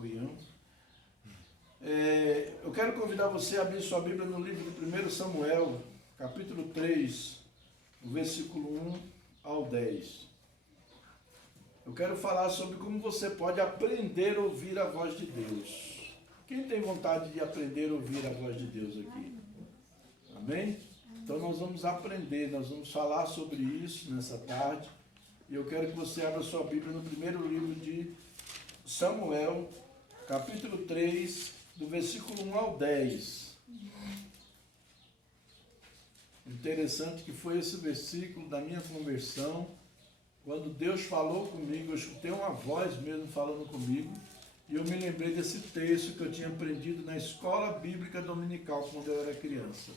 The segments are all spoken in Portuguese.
Oião. Eu quero convidar você a abrir sua Bíblia no livro de 1 Samuel, capítulo 3, do versículo 1 ao 10. Eu quero falar sobre como você pode aprender a ouvir a voz de Deus. Quem tem vontade de aprender a ouvir a voz de Deus aqui? Amém? Então nós vamos aprender, nós vamos falar sobre isso nessa tarde. E eu quero que você abra sua Bíblia no primeiro livro de Samuel, capítulo 3, do versículo 1 ao 10. Interessante que foi esse versículo da minha conversão. Quando Deus falou comigo, eu escutei uma voz mesmo falando comigo. E eu me lembrei desse texto que eu tinha aprendido na escola bíblica dominical quando eu era criança.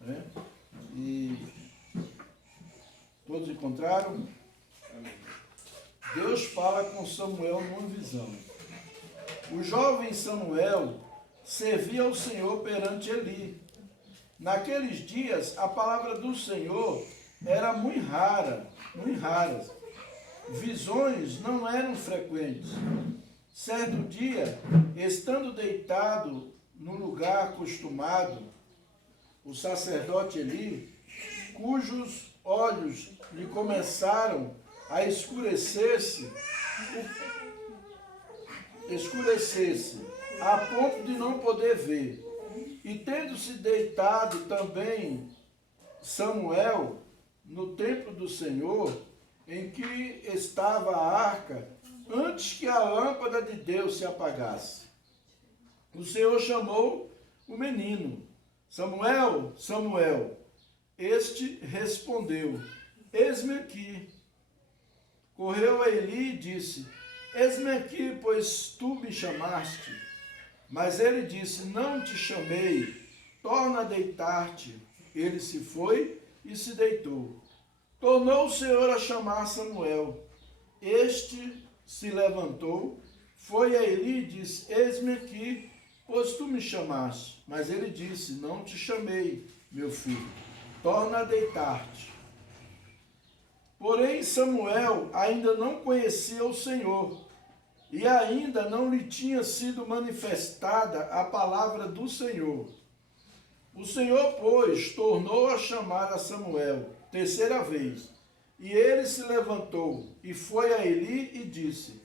Né? E todos encontraram? Deus fala com Samuel numa visão. O jovem Samuel servia ao Senhor perante Eli. Naqueles dias, a palavra do Senhor era muito raras. Visões não eram frequentes. Certo dia, estando deitado no lugar acostumado, o sacerdote Eli, cujos olhos lhe começaram a escurecer-se, a ponto de não poder ver. E tendo-se deitado também Samuel no templo do Senhor, em que estava a arca, antes que a lâmpada de Deus se apagasse, o Senhor chamou o menino: Samuel, Samuel. Este respondeu: eis-me aqui. Correu a Eli e disse: eis-me aqui, pois tu me chamaste. Mas ele disse: não te chamei, torna a deitar-te. Ele se foi e se deitou. Tornou o Senhor a chamar Samuel. Este se levantou, foi a Eli e disse: eis-me aqui, pois tu me chamaste. Mas ele disse: não te chamei, meu filho, torna a deitar-te. Porém Samuel ainda não conhecia o Senhor, e ainda não lhe tinha sido manifestada a palavra do Senhor. O Senhor, pois, tornou a chamar a Samuel terceira vez, e ele se levantou e foi a Eli e disse: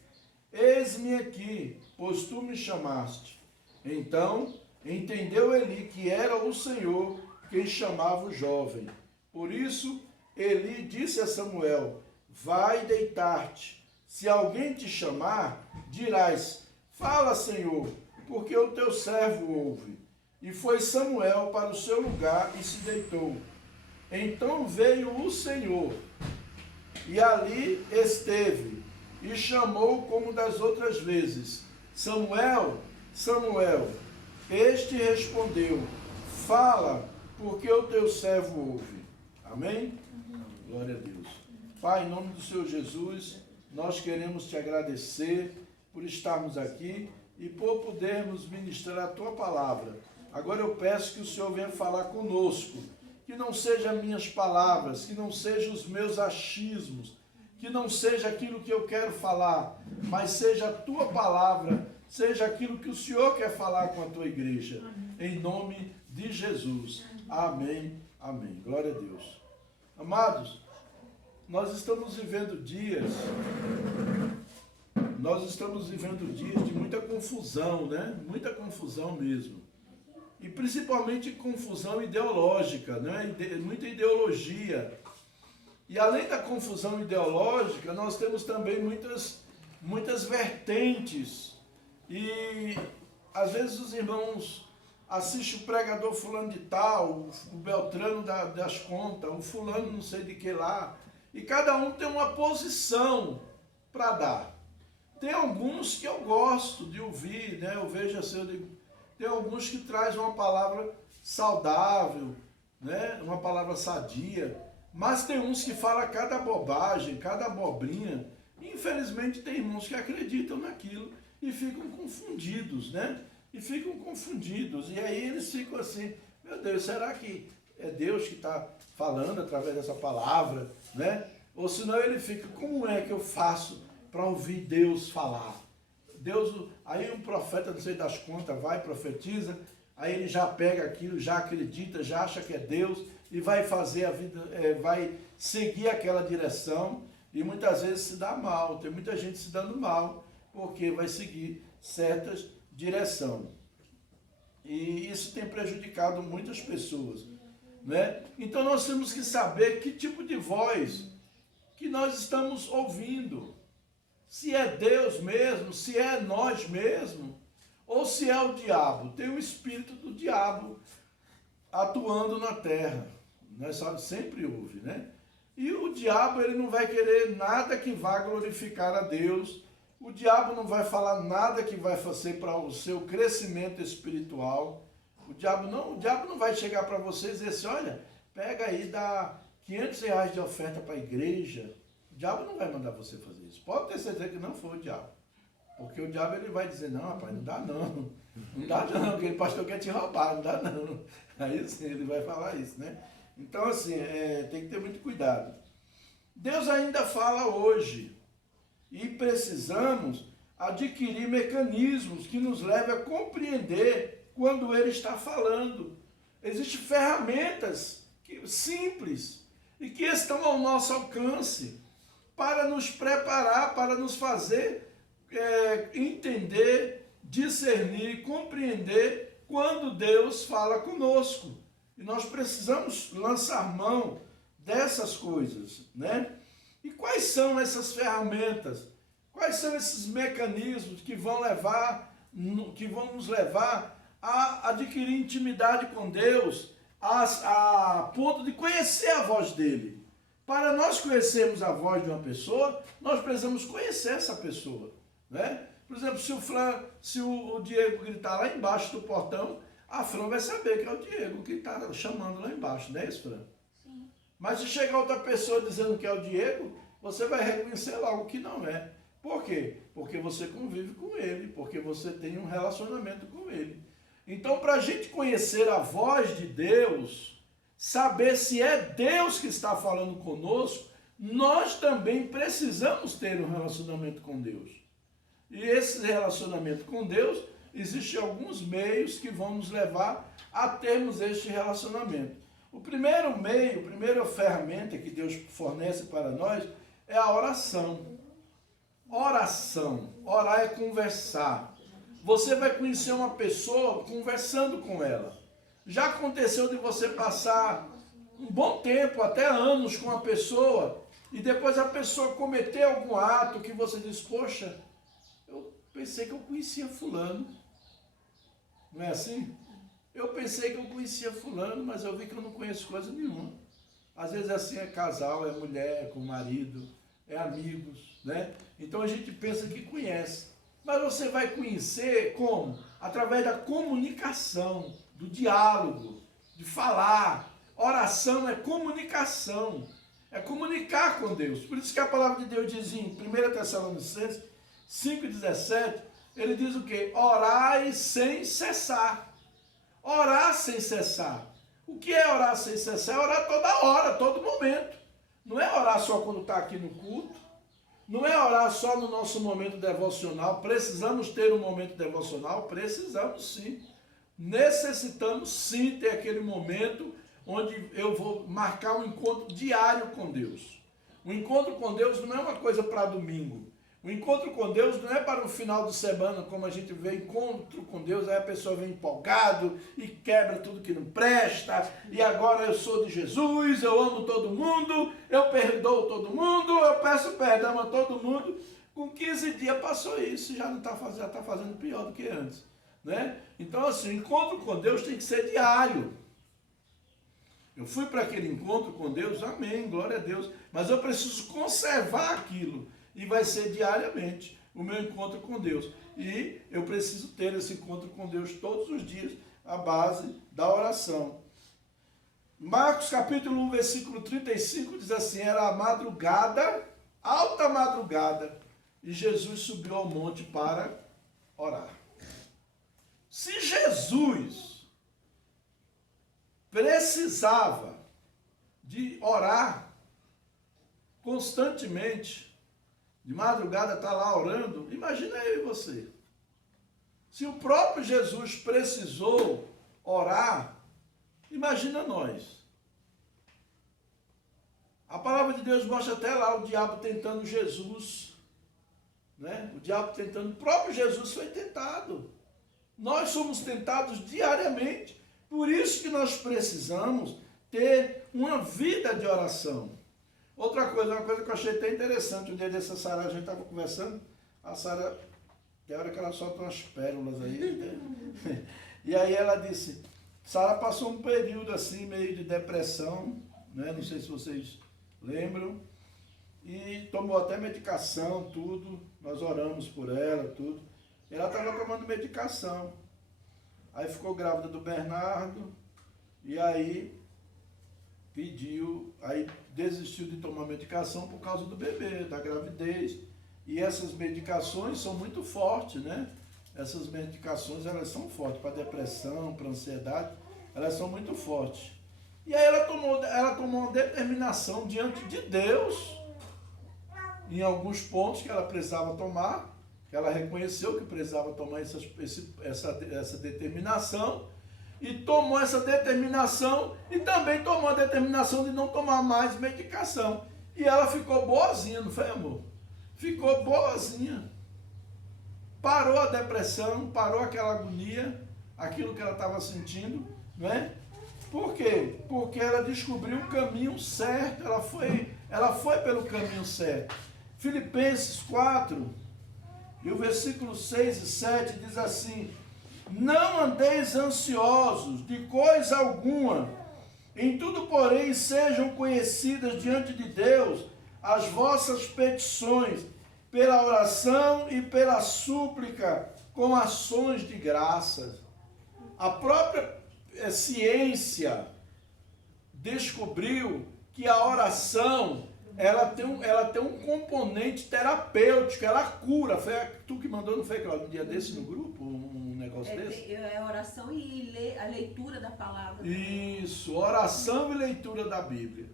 eis-me aqui, pois tu me chamaste. Então entendeu Eli que era o Senhor quem chamava o jovem. Por isso Eli disse a Samuel: vai deitar-te. Se alguém te chamar, dirás: fala, Senhor, porque o teu servo ouve. E foi Samuel para o seu lugar e se deitou. Então veio o Senhor, e ali esteve, e chamou como das outras vezes: Samuel, Samuel. Este respondeu: fala, porque o teu servo ouve. Amém? Glória a Deus. Pai, em nome do Senhor Jesus, nós queremos te agradecer por estarmos aqui e por podermos ministrar a tua palavra. Agora eu peço que o Senhor venha falar conosco, que não sejam minhas palavras, que não sejam os meus achismos, que não seja aquilo que eu quero falar, mas seja a tua palavra, seja aquilo que o Senhor quer falar com a tua igreja. Em nome de Jesus. Amém. Amém. Glória a Deus. Amados, nós estamos vivendo dias de muita confusão, né? Muita confusão mesmo. E principalmente confusão ideológica, né? Muita ideologia. E além da confusão ideológica, nós temos também muitas vertentes. E às vezes os irmãos assistem o pregador fulano de tal, o Beltrano das contas, o fulano não sei de que lá. E cada um tem uma posição para dar. Tem alguns que eu gosto de ouvir, né? Eu vejo assim, eu digo, tem alguns que trazem uma palavra saudável, né? Uma palavra sadia. Mas tem uns que falam cada bobagem, cada abobrinha. E, infelizmente tem irmãos que acreditam naquilo e ficam confundidos, né? E aí eles ficam assim: meu Deus, será que é Deus que está falando através dessa palavra, né? Ou senão ele fica: como é que eu faço para ouvir Deus falar? Deus, aí um profeta, não sei das contas, vai, profetiza, aí ele já pega aquilo, já acredita, já acha que é Deus e vai fazer a vida, vai seguir aquela direção e muitas vezes se dá mal. Tem muita gente se dando mal porque vai seguir certas direção. E isso tem prejudicado muitas pessoas, né? Então nós temos que saber que tipo de voz que nós estamos ouvindo. Se é Deus mesmo, se é nós mesmo, ou se é o diabo. Tem o espírito do diabo atuando na terra. Nós sempre ouve, né? E o diabo, ele não vai querer nada que vá glorificar a Deus. O diabo não vai falar nada que vai fazer para o seu crescimento espiritual. O diabo não vai chegar para você e dizer assim, olha, pega aí, dá R$500 de oferta para a igreja. O diabo não vai mandar você fazer isso. Pode ter certeza que não foi o diabo. Porque o diabo ele vai dizer, não, rapaz, não dá não. Não dá não, aquele pastor quer te roubar, não dá não. Aí sim, ele vai falar isso, né? Então, assim, tem que ter muito cuidado. Deus ainda fala hoje. E precisamos adquirir mecanismos que nos levem a compreender quando Ele está falando. Existem ferramentas simples e que estão ao nosso alcance para nos preparar, para nos fazer entender, discernir, compreender quando Deus fala conosco. E nós precisamos lançar mão dessas coisas, né? E quais são essas ferramentas? Quais são esses mecanismos que vão nos levar a adquirir intimidade com Deus, a ponto de conhecer a voz dele? Para nós conhecermos a voz de uma pessoa, nós precisamos conhecer essa pessoa, né? Por exemplo, se o Diego gritar lá embaixo do portão, a Fran vai saber que é o Diego que está chamando lá embaixo, não é isso, Fran? Sim. Mas se chegar outra pessoa dizendo que é o Diego, você vai reconhecer logo que não é. Por quê? Porque você convive com ele, porque você tem um relacionamento com ele. Então, para a gente conhecer a voz de Deus, saber se é Deus que está falando conosco, nós também precisamos ter um relacionamento com Deus. E esse relacionamento com Deus, existem alguns meios que vão nos levar a termos este relacionamento. O primeiro meio, a primeira ferramenta que Deus fornece para nós é a oração. Oração. Orar é conversar. Você vai conhecer uma pessoa conversando com ela. Já aconteceu de você passar um bom tempo, até anos, com uma pessoa, e depois a pessoa cometer algum ato que você diz, poxa, eu pensei que eu conhecia fulano. Não é assim? Eu pensei que eu conhecia fulano, mas eu vi que eu não conheço coisa nenhuma. Às vezes assim é casal, é mulher, é com marido, é amigos, né? Então a gente pensa que conhece. Mas você vai conhecer como? Através da comunicação, do diálogo, de falar. Oração é comunicação, é comunicar com Deus. Por isso que a palavra de Deus diz em 1 Tessalonicenses 5,17, ele diz o quê? Orai sem cessar. Orar sem cessar. O que é orar sem cessar? É orar toda hora, todo momento. Não é orar só quando está aqui no culto. Não é orar só no nosso momento devocional. Precisamos ter um momento devocional? Precisamos sim. Necessitamos sim ter aquele momento onde eu vou marcar um encontro diário com Deus. O encontro com Deus não é uma coisa para domingo. O encontro com Deus não é para o final de semana, como a gente vê encontro com Deus, aí a pessoa vem empolgado e quebra tudo que não presta, e agora eu sou de Jesus, eu amo todo mundo, eu perdoo todo mundo, eu peço perdão a todo mundo. Com 15 dias passou isso, já está fazendo pior do que antes, né? Então assim, o encontro com Deus tem que ser diário. Eu fui para aquele encontro com Deus, amém, glória a Deus, mas eu preciso conservar aquilo. E vai ser diariamente o meu encontro com Deus. E eu preciso ter esse encontro com Deus todos os dias, à base da oração. Marcos capítulo 1, versículo 35 diz assim, era a madrugada, alta madrugada, e Jesus subiu ao monte para orar. Se Jesus precisava de orar constantemente, de madrugada está lá orando, imagina eu e você. Se o próprio Jesus precisou orar, imagina nós. A palavra de Deus mostra até lá o diabo tentando Jesus, né? O diabo tentando, o próprio Jesus foi tentado. Nós somos tentados diariamente. Por isso que nós precisamos ter uma vida de oração. Outra coisa, uma coisa que eu achei até interessante, um dia dessa Sara, a gente estava conversando, a Sara, tem hora que ela solta umas pérolas aí, né? E aí ela disse, Sara passou um período assim, meio de depressão, né? Não sei se vocês lembram, e tomou até medicação, tudo, nós oramos por ela, tudo. Ela estava tomando medicação, aí ficou grávida do Bernardo, e aí aí desistiu de tomar medicação por causa do bebê, da gravidez. E essas medicações são muito fortes, né? Essas medicações, elas são fortes para depressão, para ansiedade, elas são muito fortes. E aí ela tomou uma determinação diante de Deus, em alguns pontos que ela precisava tomar, que ela reconheceu que precisava tomar essa determinação, e tomou essa determinação, e também tomou a determinação de não tomar mais medicação. E ela ficou boazinha, não foi, amor? Ficou boazinha. Parou a depressão, parou aquela agonia, aquilo que ela estava sentindo, não é? Por quê? Porque ela descobriu o caminho certo, ela foi pelo caminho certo. Filipenses 4, e o versículo 6 e 7 diz assim, não andeis ansiosos de coisa alguma, em tudo, porém, sejam conhecidas diante de Deus as vossas petições, pela oração e pela súplica, com ações de graças. A própria ciência descobriu que a oração, ela tem um componente terapêutico, ela cura. Foi tu que mandou, não foi, Cláudio, um dia desse no grupo, um negócio desse? É oração e a leitura da palavra. Isso, oração e leitura da Bíblia.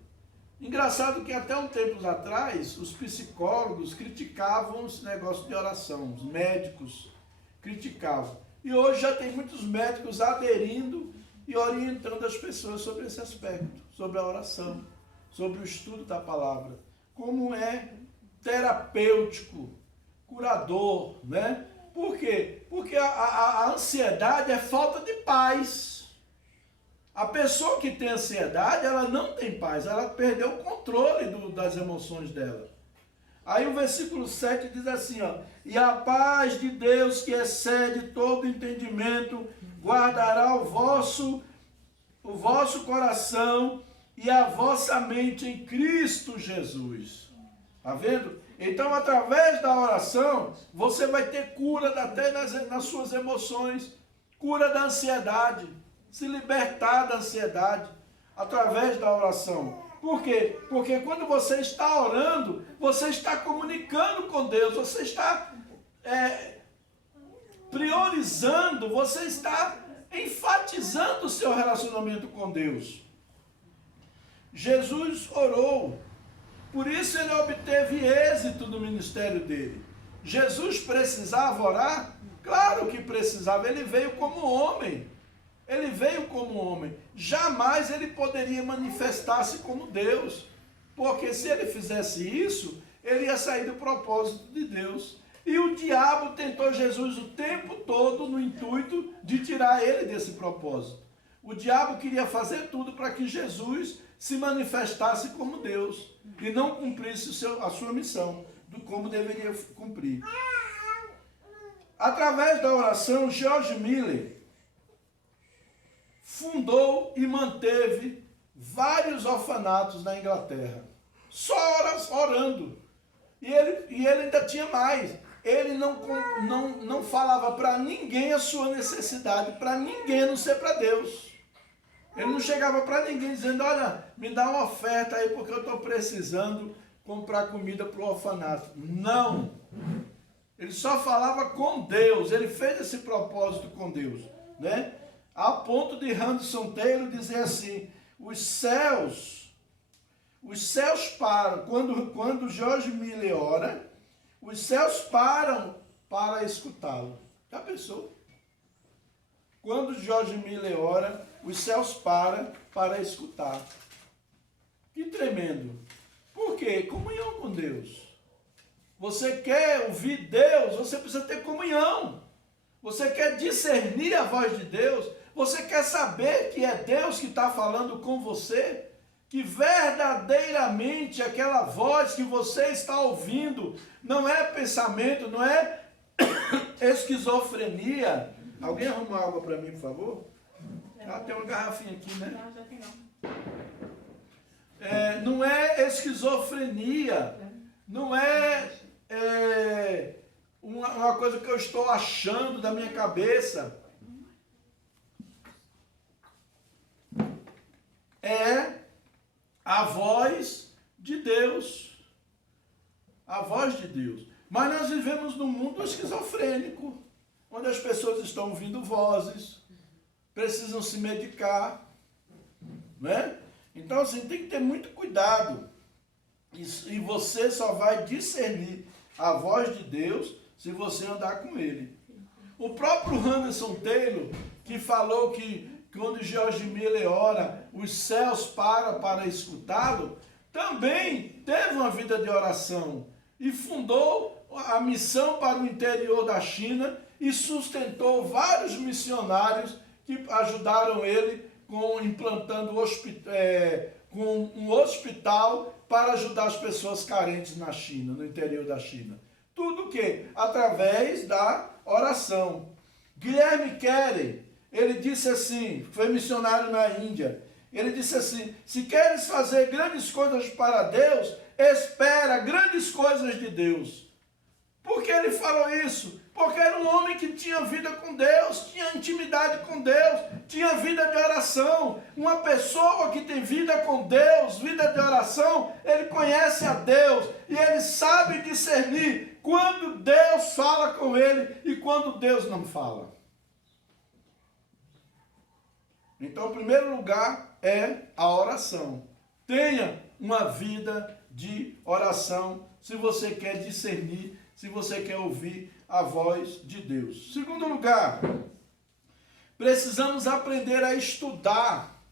Engraçado que até um tempo atrás, os psicólogos criticavam esse negócio de oração, os médicos criticavam. E hoje já tem muitos médicos aderindo e orientando as pessoas sobre esse aspecto, sobre a oração, sobre o estudo da palavra, como é terapêutico, curador, né? Por quê? Porque a ansiedade é falta de paz. A pessoa que tem ansiedade, ela não tem paz, ela perdeu o controle das emoções dela. Aí o versículo 7 diz assim, ó, e a paz de Deus que excede todo entendimento, guardará o vosso coração e a vossa mente em Cristo Jesus. Está vendo? Então, através da oração, você vai ter cura até nas suas emoções, cura da ansiedade, se libertar da ansiedade, através da oração. Por quê? Porque quando você está orando, você está comunicando com Deus, você está priorizando, você está enfatizando o seu relacionamento com Deus. Jesus orou, por isso ele obteve êxito no ministério dele. Jesus precisava orar? Claro que precisava, ele veio como homem. Ele veio como homem. Jamais ele poderia manifestar-se como Deus. Porque se ele fizesse isso, ele ia sair do propósito de Deus. E o diabo tentou Jesus o tempo todo no intuito de tirar ele desse propósito. O diabo queria fazer tudo para que Jesus se manifestasse como Deus e não cumprisse a sua missão, como deveria cumprir. Através da oração, George Miller fundou e manteve vários orfanatos na Inglaterra, só orando. E ele ainda tinha mais. Ele não falava para ninguém a sua necessidade, para ninguém, a não ser para Deus. Ele não chegava para ninguém dizendo, olha, me dá uma oferta aí porque eu estou precisando comprar comida para o orfanato. Não. Ele só falava com Deus, ele fez esse propósito com Deus, né? A ponto de Hudson Taylor dizer assim, os céus param, quando George Miller ora, os céus param para escutá-lo. Já pensou? Quando George Miller ora, os céus param para escutar. Que tremendo. Por quê? Comunhão com Deus. Você quer ouvir Deus, você precisa ter comunhão. Você quer discernir a voz de Deus, você quer saber que é Deus que está falando com você, que verdadeiramente aquela voz que você está ouvindo não é pensamento, não é esquizofrenia. Alguém arruma água para mim, por favor? Ah, tem uma garrafinha aqui, né? Não, já tem não. Não é esquizofrenia, não é, uma coisa que eu estou achando da minha cabeça. É a voz de Deus. A voz de Deus. Mas nós vivemos num mundo esquizofrênico, onde as pessoas estão ouvindo vozes, precisam se medicar, né? Então, assim, tem que ter muito cuidado. E você só vai discernir a voz de Deus se você andar com Ele. O próprio Anderson Taylor, que falou que quando George Miller ora, os céus param para escutá-lo, também teve uma vida de oração e fundou a missão para o interior da China e sustentou vários missionários que ajudaram ele implantando com um hospital para ajudar as pessoas carentes na China, no interior da China. Tudo o quê? Através da oração. Guilherme Carey, ele disse assim, foi missionário na Índia, ele disse assim: se queres fazer grandes coisas para Deus, espera grandes coisas de Deus. Por que ele falou isso? Porque era um homem que tinha vida com Deus, tinha intimidade com Deus, tinha vida de oração. Uma pessoa que tem vida com Deus, vida de oração, ele conhece a Deus e ele sabe discernir quando Deus fala com ele e quando Deus não fala. Então, o primeiro lugar é a oração. Tenha uma vida de oração se você quer discernir, se você quer ouvir a voz de Deus. Segundo lugar, precisamos aprender a estudar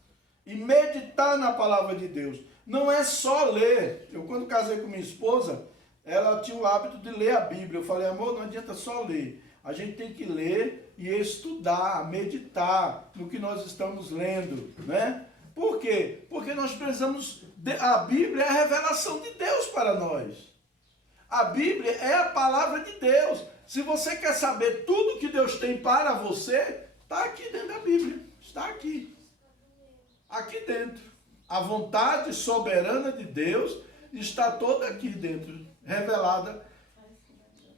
e meditar na palavra de Deus. Não é só ler. Eu, quando casei com minha esposa, ela tinha o hábito de ler a Bíblia. Eu falei: amor, não adianta só ler. A gente tem que ler e estudar, meditar no que nós estamos lendo, né? Por quê? Porque nós precisamos... A Bíblia é a revelação de Deus para nós. A Bíblia é a palavra de Deus. Se você quer saber tudo que Deus tem para você, está aqui dentro da Bíblia. Está aqui. Aqui dentro. A vontade soberana de Deus está toda aqui dentro, revelada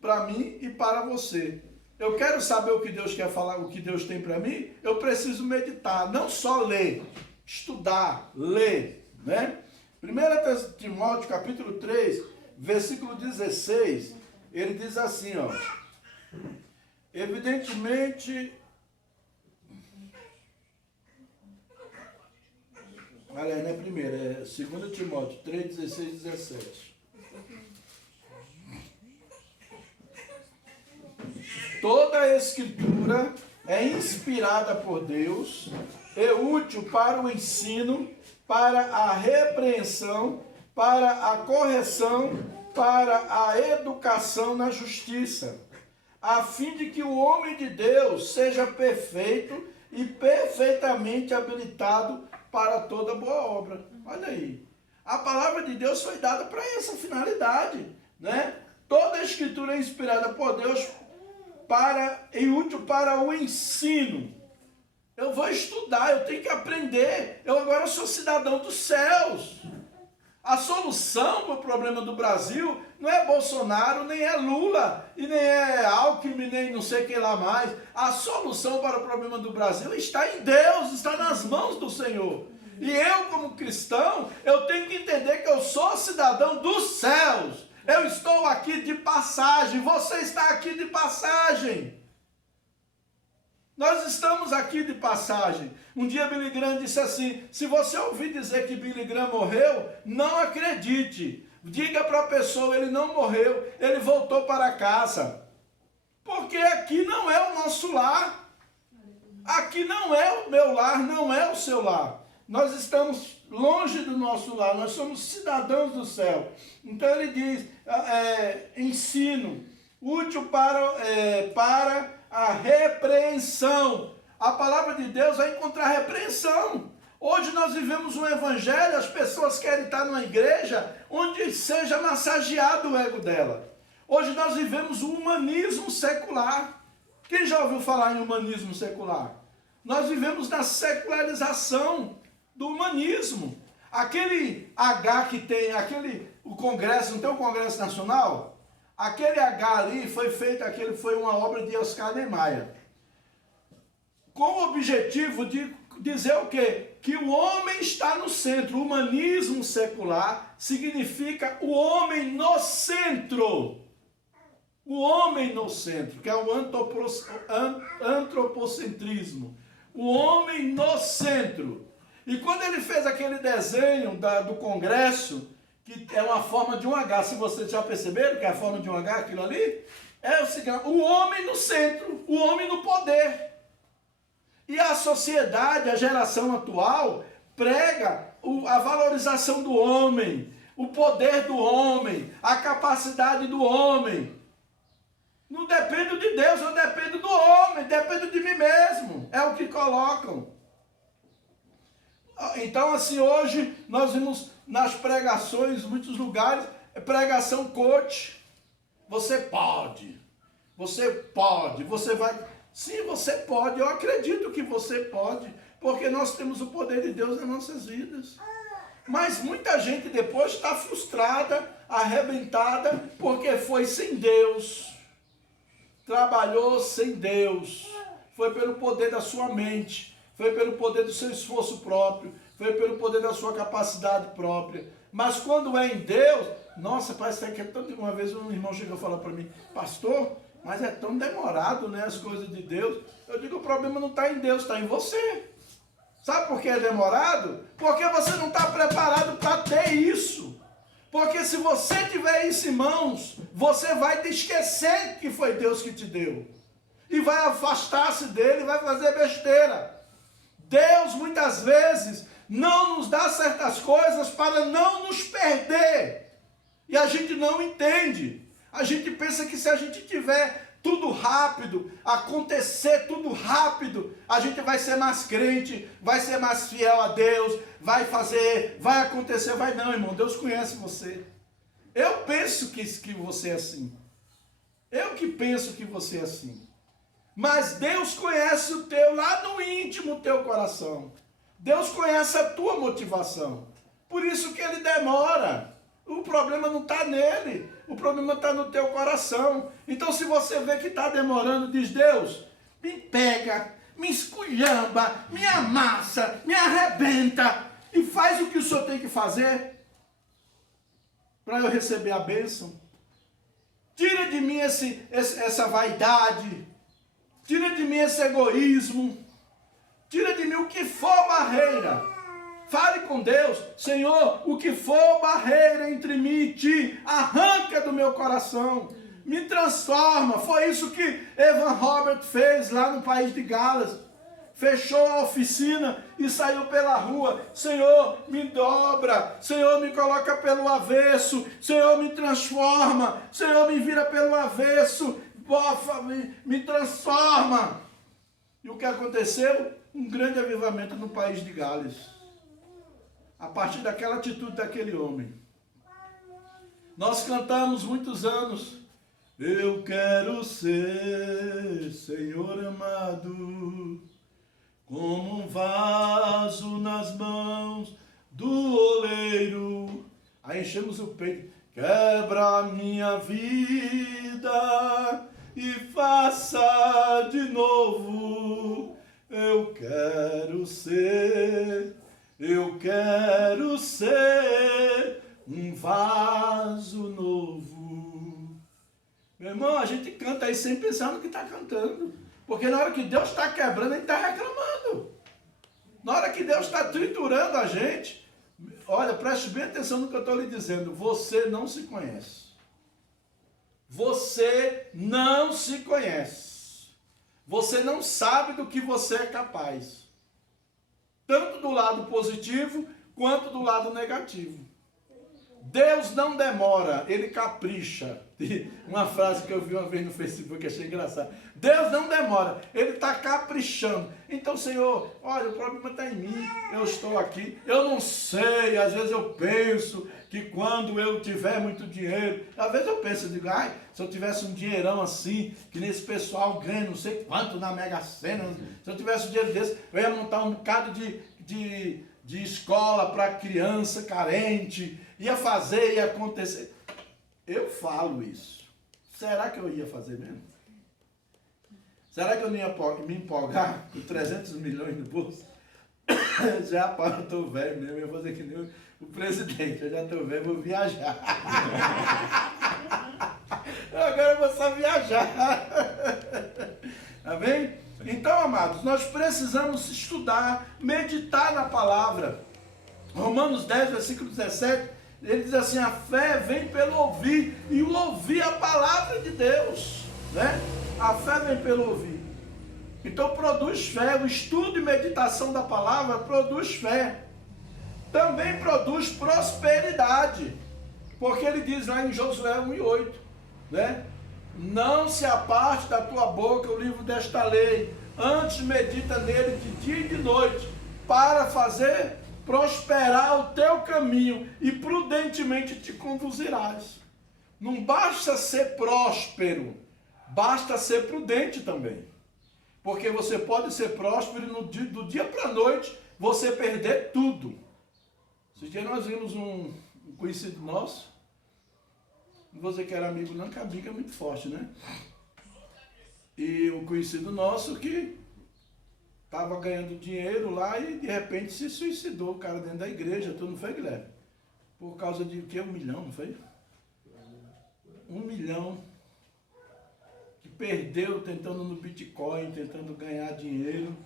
para mim e para você. Eu quero saber o que Deus quer falar, o que Deus tem para mim, eu preciso meditar, não só ler, estudar, ler, né? 1 Timóteo capítulo 3, versículo 16, ele diz assim, ó: evidentemente, aliás, não é primeiro, é 2 Timóteo 3, 16, 17. Toda a Escritura é inspirada por Deus, é útil para o ensino, para a repreensão, para a correção, para a educação na justiça, a fim de que o homem de Deus seja perfeito e perfeitamente habilitado para toda boa obra. Olha aí. A palavra de Deus foi dada para essa finalidade, né? Toda a Escritura é inspirada por Deus e útil para o ensino. Eu vou estudar, eu tenho que aprender. Eu agora sou cidadão dos céus. A solução para o problema do Brasil não é Bolsonaro, nem é Lula, e nem é Alckmin, nem não sei quem lá mais. A solução para o problema do Brasil está em Deus, está nas mãos do Senhor. E eu, como cristão, eu tenho que entender que eu sou cidadão dos céus. Eu estou aqui de passagem, você está aqui de passagem. Nós estamos aqui de passagem. Um dia Billy Graham disse assim: se você ouvir dizer que Billy Graham morreu, não acredite. Diga para a pessoa, ele não morreu, ele voltou para casa. Porque aqui não é o nosso lar. Aqui não é o meu lar, não é o seu lar. Nós estamos longe do nosso lar, nós somos cidadãos do céu. Então ele diz, ensino, útil para a repreensão. A palavra de Deus vai encontrar repreensão. Hoje nós vivemos um evangelho, as pessoas querem estar numa igreja onde seja massageado o ego dela. Hoje nós vivemos o humanismo secular. Quem já ouviu falar em humanismo secular? Nós vivemos na secularização do humanismo. Aquele H que tem, o Congresso, não tem o Congresso Nacional? Aquele H ali foi uma obra de Oscar Niemeyer. Com o objetivo de dizer o quê? Que o homem está no centro. O humanismo secular significa o homem no centro. O homem no centro, que é o antropocentrismo. O homem no centro. E quando ele fez aquele desenho do Congresso, que é uma forma de um H, se vocês já perceberam que é a forma de um H, aquilo ali, é o seguinte, o homem no centro, o homem no poder. E a sociedade, a geração atual, prega a valorização do homem, o poder do homem, a capacidade do homem. Não dependo de Deus, eu dependo do homem, dependo de mim mesmo. É o que colocam. Então, assim, hoje nós vimos nas pregações, em muitos lugares, pregação coach. Você pode, você vai... Sim, você pode, eu acredito que você pode, porque nós temos o poder de Deus nas nossas vidas. Mas muita gente depois está frustrada, arrebentada, porque foi sem Deus. Trabalhou sem Deus, foi pelo poder da sua mente, foi pelo poder do seu esforço próprio, foi pelo poder da sua capacidade própria. Mas quando é em Deus, nossa, parece que é tanto. Uma vez um irmão chegou a falar para mim, pastor, mas é tão demorado, né, as coisas de Deus. Eu digo, o problema não está em Deus, está em você. Sabe por que é demorado? Porque você não está preparado para ter isso. Porque se você tiver isso em mãos, você vai te esquecer que foi Deus que te deu. E vai afastar-se dele, vai fazer besteira. Deus muitas vezes não nos dá certas coisas para não nos perder. E a gente não entende. A gente pensa que se a gente tiver tudo rápido, acontecer tudo rápido, a gente vai ser mais crente, vai ser mais fiel a Deus, vai fazer, vai acontecer, vai não, irmão, Deus conhece você. Eu penso que você é assim. Eu que penso que você é assim. Mas Deus conhece o teu, lá no íntimo, o teu coração. Deus conhece a tua motivação. Por isso que ele demora. O problema não está nele, o problema está no teu coração. Então, se você vê que está demorando, diz, Deus, me pega, me esculhamba, me amassa, me arrebenta e faz o que o Senhor tem que fazer para eu receber a bênção. Tira de mim essa vaidade, tira de mim esse egoísmo, tira de mim o que for barreira. Fale com Deus, Senhor, o que for barreira entre mim e ti, arranca do meu coração, me transforma. Foi isso que Evan Robert fez lá no país de Gales. Fechou a oficina e saiu pela rua. Senhor, me dobra, Senhor, me coloca pelo avesso, Senhor, me transforma, Senhor, me vira pelo avesso, me transforma. E o que aconteceu? Um grande avivamento no país de Gales. A partir daquela atitude daquele homem. Nós cantamos muitos anos. Eu quero ser, Senhor amado, como um vaso nas mãos do oleiro. Aí enchemos o peito. Quebra a minha vida e faça de novo. Eu quero ser um vaso novo. Meu irmão, a gente canta aí sem pensar no que está cantando. Porque na hora que Deus está quebrando, ele está reclamando. Na hora que Deus está triturando a gente, olha, preste bem atenção no que eu estou lhe dizendo. Você não se conhece. Você não se conhece. Você não sabe do que você é capaz. Tanto do lado positivo, quanto do lado negativo. Deus não demora, Ele capricha. Uma frase que eu vi uma vez no Facebook, achei engraçado. Deus não demora, Ele está caprichando. Então, Senhor, olha, o problema está em mim, eu estou aqui. Eu não sei, às vezes eu penso que quando eu tiver muito dinheiro, às vezes eu penso, eu digo, ai, se eu tivesse um dinheirão assim, que nesse pessoal ganha não sei quanto na Mega Sena, se eu tivesse um dinheiro desse, eu ia montar um bocado de escola para criança carente, ia fazer, ia acontecer. Eu falo isso. Será que eu ia fazer mesmo? Será que eu não ia me empolgar com 300 milhões no bolso? Já, pai, eu estou velho mesmo, eu vou fazer que nem o presidente, eu já estou velho, vou viajar. Agora eu vou só viajar. Amém? Então, amados, nós precisamos estudar, meditar na palavra. Romanos 10, versículo 17, ele diz assim, a fé vem pelo ouvir, e o ouvir a palavra de Deus, né? A fé vem pelo ouvir. Então produz fé, o estudo e meditação da palavra produz fé. Também produz prosperidade, porque ele diz lá em Josué 1:8, né? Não se aparte da tua boca o livro desta lei, antes medita nele de dia e de noite, para fazer prosperar o teu caminho e prudentemente te conduzirás. Não basta ser próspero, basta ser prudente também. Porque você pode ser próspero e do dia para a noite você perder tudo. Esse dia nós vimos um conhecido nosso, não vou dizer que era amigo não, que a amiga é muito forte, né? E um conhecido nosso que estava ganhando dinheiro lá e de repente se suicidou, o cara dentro da igreja, tu não foi, Guilherme? Por causa de o quê? 1 milhão, não foi? 1 milhão que perdeu tentando no Bitcoin, tentando ganhar dinheiro,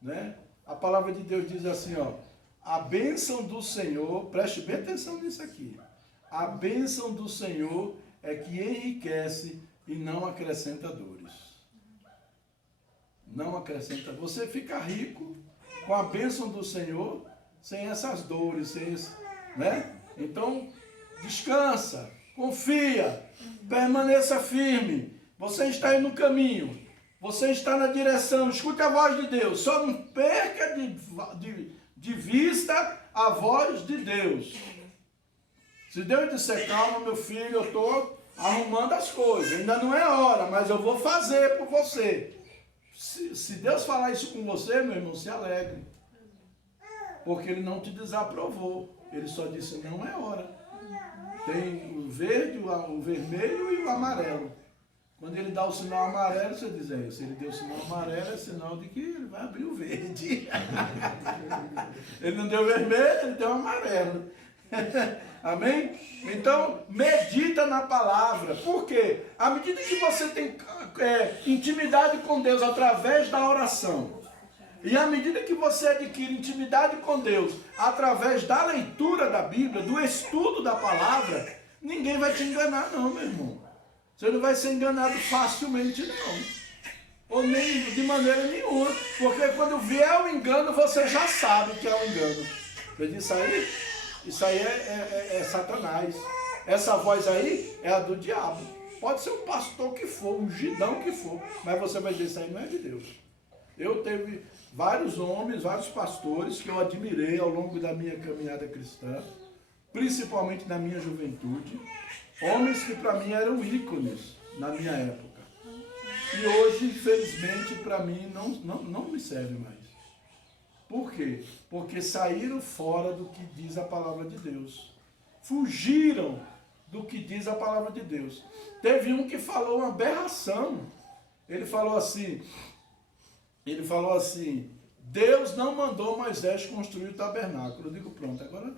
né? A palavra de Deus diz assim, ó, a bênção do Senhor, preste bem atenção nisso aqui, a bênção do Senhor é que enriquece e não acrescenta dores. Não acrescenta. Você fica rico com a bênção do Senhor, sem essas dores, sem esse, né? Então, descansa, confia, permaneça firme. Você está aí no caminho, você está na direção, escute a voz de Deus. Só não perca de vista a voz de Deus. Se Deus disser, calma meu filho, eu estou arrumando as coisas, ainda não é hora, mas eu vou fazer por você. Se Deus falar isso com você, meu irmão, se alegre. Porque Ele não te desaprovou. Ele só disse, não é hora. Tem o verde, o vermelho e o amarelo. Quando Ele dá o sinal amarelo, você diz, se Ele deu o sinal amarelo, é sinal de que Ele vai abrir o verde. Ele não deu vermelho, Ele deu amarelo. Amém? Então, medita na palavra. Por quê? À medida que você tem intimidade com Deus através da oração, e à medida que você adquire intimidade com Deus através da leitura da Bíblia, do estudo da palavra, ninguém vai te enganar não, meu irmão. Você não vai ser enganado facilmente não. Ou nem de maneira nenhuma. Porque quando vier o engano, você já sabe que é o engano. Você diz isso aí é Satanás. Essa voz aí é a do diabo. Pode ser um pastor que for, um gidão que for, mas você vai dizer, isso aí não é de Deus. Eu teve vários homens, vários pastores que eu admirei ao longo da minha caminhada cristã, principalmente na minha juventude, homens que para mim eram ícones na minha época. E hoje, infelizmente, para mim não me serve mais. Por quê? Porque saíram fora do que diz a palavra de Deus. Fugiram do que diz a palavra de Deus. Teve um que falou uma aberração. Ele falou assim, Deus não mandou Moisés construir o tabernáculo. Eu digo, pronto, agora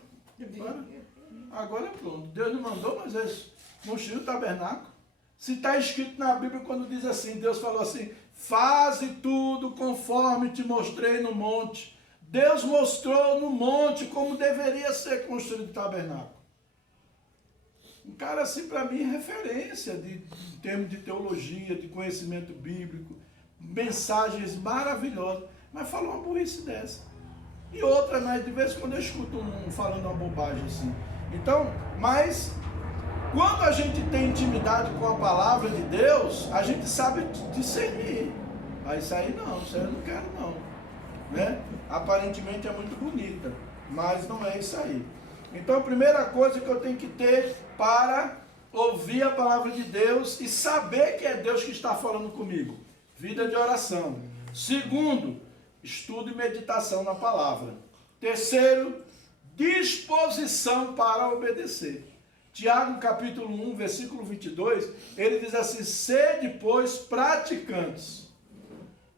é pronto. Deus não mandou Moisés construir o tabernáculo. Se está escrito na Bíblia, quando diz assim, Deus falou assim, faze tudo conforme te mostrei no monte. Deus mostrou no monte como deveria ser construído o tabernáculo. Um cara assim, para mim, é referência em termos de teologia, de conhecimento bíblico, mensagens maravilhosas, mas falou uma burrice dessa. E outra, né, de vez em quando eu escuto um falando uma bobagem assim. Então, mas quando a gente tem intimidade com a palavra de Deus, a gente sabe discernir. Mas isso aí não, isso aí eu não quero não. Né? Aparentemente é muito bonita, mas não é isso aí. Então a primeira coisa que eu tenho que ter para ouvir a palavra de Deus e saber que é Deus que está falando comigo, vida de oração. Segundo, estudo e meditação na palavra. Terceiro, disposição para obedecer. Tiago capítulo 1, versículo 22, ele diz assim: sede, pois, praticantes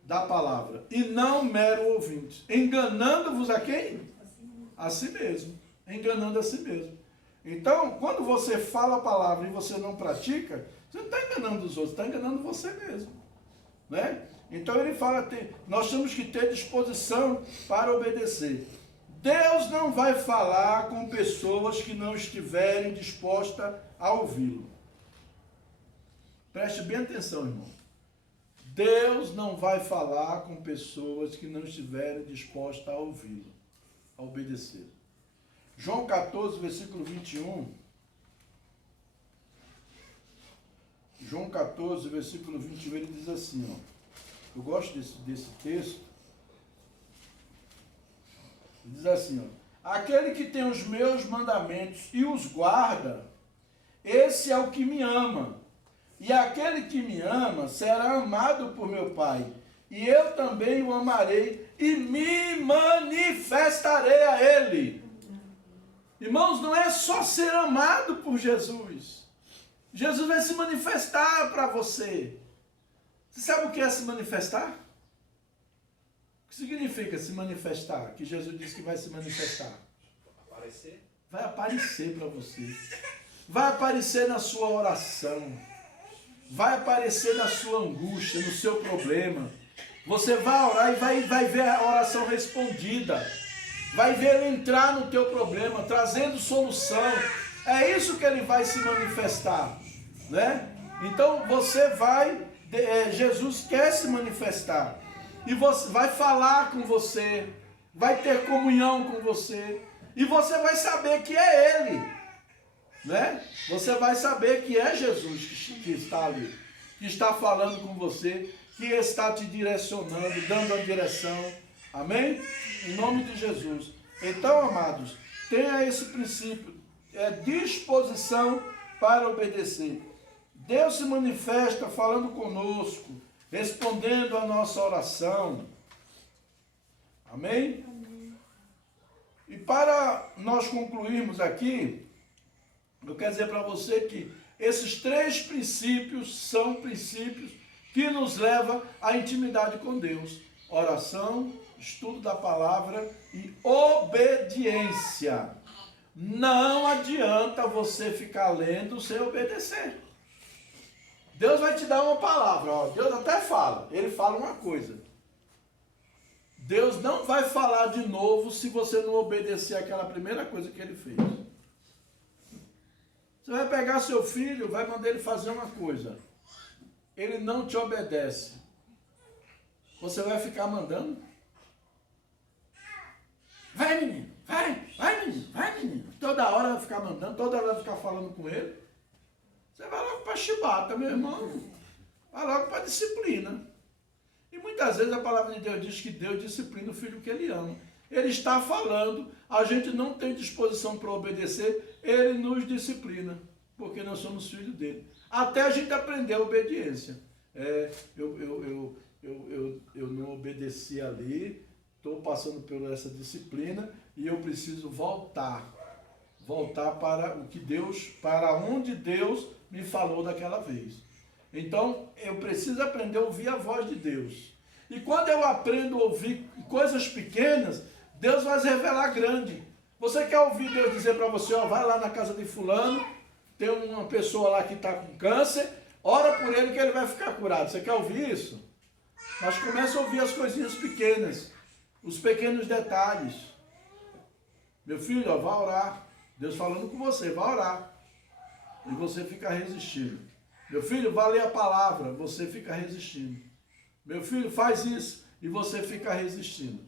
da palavra, e não mero ouvintes, enganando-vos a quem? A si mesmo. Enganando a si mesmo. Então, quando você fala a palavra e você não pratica, você não está enganando os outros, está enganando você mesmo. Né? Então ele fala, nós temos que ter disposição para obedecer. Deus não vai falar com pessoas que não estiverem dispostas a ouvi-lo. Preste bem atenção, irmão. Deus não vai falar com pessoas que não estiverem dispostas a ouvi-lo, a obedecer. João 14, versículo 21. João 14, versículo 21, ele diz assim, ó. Eu gosto desse texto. Ele diz assim, ó. Aquele que tem os meus mandamentos e os guarda, esse é o que me ama. E aquele que me ama será amado por meu Pai. E eu também o amarei e me manifestarei a ele. Irmãos, não é só ser amado por Jesus. Jesus vai se manifestar para você. Você sabe o que é se manifestar? O que significa se manifestar? Que Jesus disse que vai se manifestar. Aparecer? Vai aparecer para você. Vai aparecer na sua oração. Vai aparecer na sua angústia, no seu problema. Você vai orar e vai ver a oração respondida. Vai ver ele entrar no teu problema, trazendo solução. É isso que ele vai se manifestar, né? Então você vai, Jesus quer se manifestar. E você vai falar com você, vai ter comunhão com você. E você vai saber que é ele, né? Você vai saber que é Jesus que está ali, que está falando com você, que está te direcionando, dando a direção. Amém? Em nome de Jesus. Então, amados, tenha esse princípio, disposição para obedecer. Deus se manifesta falando conosco, respondendo a nossa oração. Amém? E para nós concluirmos aqui, eu quero dizer para você que esses três princípios são princípios que nos levam à intimidade com Deus. Oração, estudo da palavra e obediência. Não adianta você ficar lendo sem obedecer. Deus vai te dar uma palavra, ó. Deus até fala, ele fala uma coisa. Deus não vai falar de novo se você não obedecer aquela primeira coisa que ele fez. Você vai pegar seu filho, vai mandar ele fazer uma coisa. Ele não te obedece. Você vai ficar mandando? Vai, menino, vai, menino, vai, menino. Toda hora vai ficar mandando, toda hora vai ficar falando com ele. Você vai logo para a chibata, meu irmão. Vai logo para a disciplina. E muitas vezes a palavra de Deus diz que Deus disciplina o filho que ele ama. Ele está falando, a gente não tem disposição para obedecer, ele nos disciplina, porque nós somos filhos dele. Até a gente aprender a obediência. Eu não obedeci ali, estou passando por essa disciplina e eu preciso voltar para o que Deus, para onde Deus me falou daquela vez. Então, eu preciso aprender a ouvir a voz de Deus. E quando eu aprendo a ouvir coisas pequenas, Deus vai se revelar grande. Você quer ouvir Deus dizer para você, ó, vai lá na casa de fulano, tem uma pessoa lá que está com câncer, ora por ele que ele vai ficar curado. Você quer ouvir isso? Mas começa a ouvir as coisinhas pequenas. Os pequenos detalhes. Meu filho, ó, vai orar. Deus falando com você, vai orar. E você fica resistindo. Meu filho, vai ler a palavra. Você fica resistindo. Meu filho, faz isso. E você fica resistindo.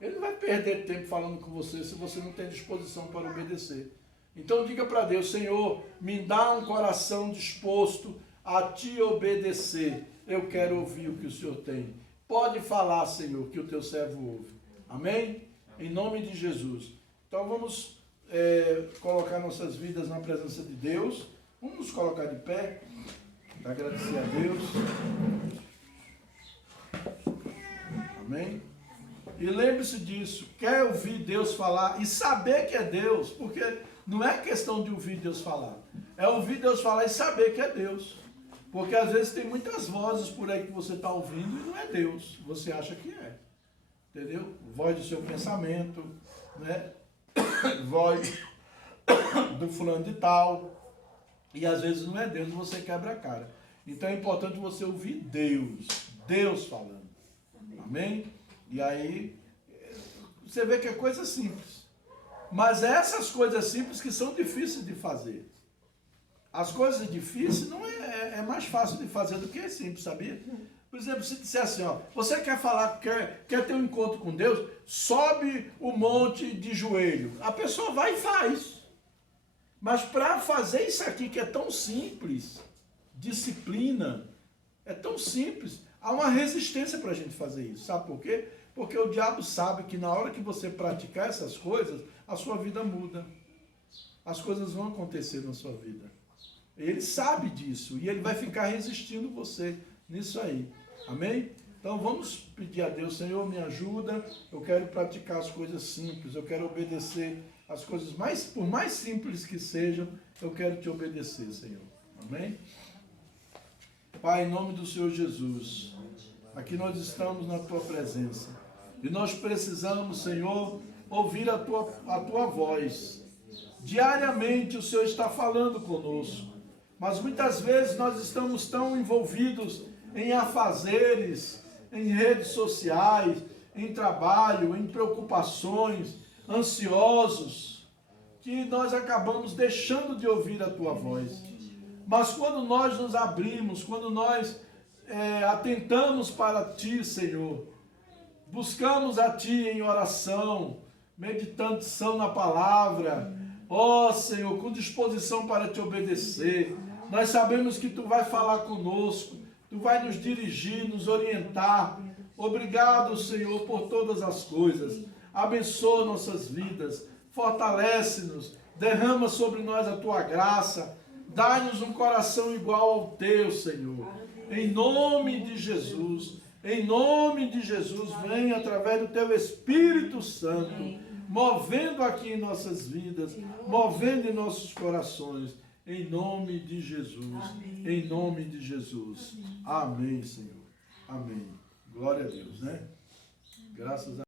Ele não vai perder tempo falando com você se você não tem disposição para obedecer. Então diga para Deus, Senhor, me dá um coração disposto a te obedecer. Eu quero ouvir o que o Senhor tem. Pode falar, Senhor, que o teu servo ouve. Amém? Em nome de Jesus. Então vamos colocar nossas vidas na presença de Deus. Vamos nos colocar de pé. Agradecer a Deus. Amém? E lembre-se disso. Quer ouvir Deus falar e saber que é Deus. Porque não é questão de ouvir Deus falar. É ouvir Deus falar e saber que é Deus. Porque às vezes tem muitas vozes por aí que você está ouvindo e não é Deus. Você acha que é. Entendeu? Voz do seu pensamento, né? Voz do fulano de tal. E às vezes não é Deus e você quebra a cara. Então é importante você ouvir Deus. Deus falando. Amém? E aí você vê que é coisa simples. Mas essas coisas simples que são difíceis de fazer. As coisas difíceis não é mais fácil de fazer do que é simples, sabia? Por exemplo, se disser assim, ó, você quer falar, quer ter um encontro com Deus, sobe o monte de joelho. A pessoa vai e faz. Mas para fazer isso aqui que é tão simples, disciplina, é tão simples, há uma resistência para a gente fazer isso. Sabe por quê? Porque o diabo sabe que na hora que você praticar essas coisas, a sua vida muda. As coisas vão acontecer na sua vida. Ele sabe disso e ele vai ficar resistindo você nisso aí. Amém? Então vamos pedir a Deus, Senhor, me ajuda. Eu quero praticar as coisas simples, eu quero obedecer as coisas por mais simples que sejam, eu quero te obedecer, Senhor. Amém? Pai, em nome do Senhor Jesus, aqui nós estamos na tua presença e nós precisamos, Senhor, ouvir a tua voz. Diariamente o Senhor está falando conosco. Mas muitas vezes nós estamos tão envolvidos em afazeres, em redes sociais, em trabalho, em preocupações, ansiosos, que nós acabamos deixando de ouvir a tua voz. Mas quando nós nos abrimos, quando nós atentamos para ti, Senhor, buscamos a ti em oração, meditação na palavra, ó Senhor, com disposição para te obedecer, nós sabemos que tu vai falar conosco, tu vai nos dirigir, nos orientar. Obrigado, Senhor, por todas as coisas. Abençoa nossas vidas, fortalece-nos, derrama sobre nós a tua graça, dá-nos um coração igual ao teu, Senhor. Em nome de Jesus, vem através do teu Espírito Santo, movendo aqui em nossas vidas, movendo em nossos corações. Em nome de Jesus. Amém. Em nome de Jesus. Amém, Senhor. Amém. Glória a Deus, né? Graças a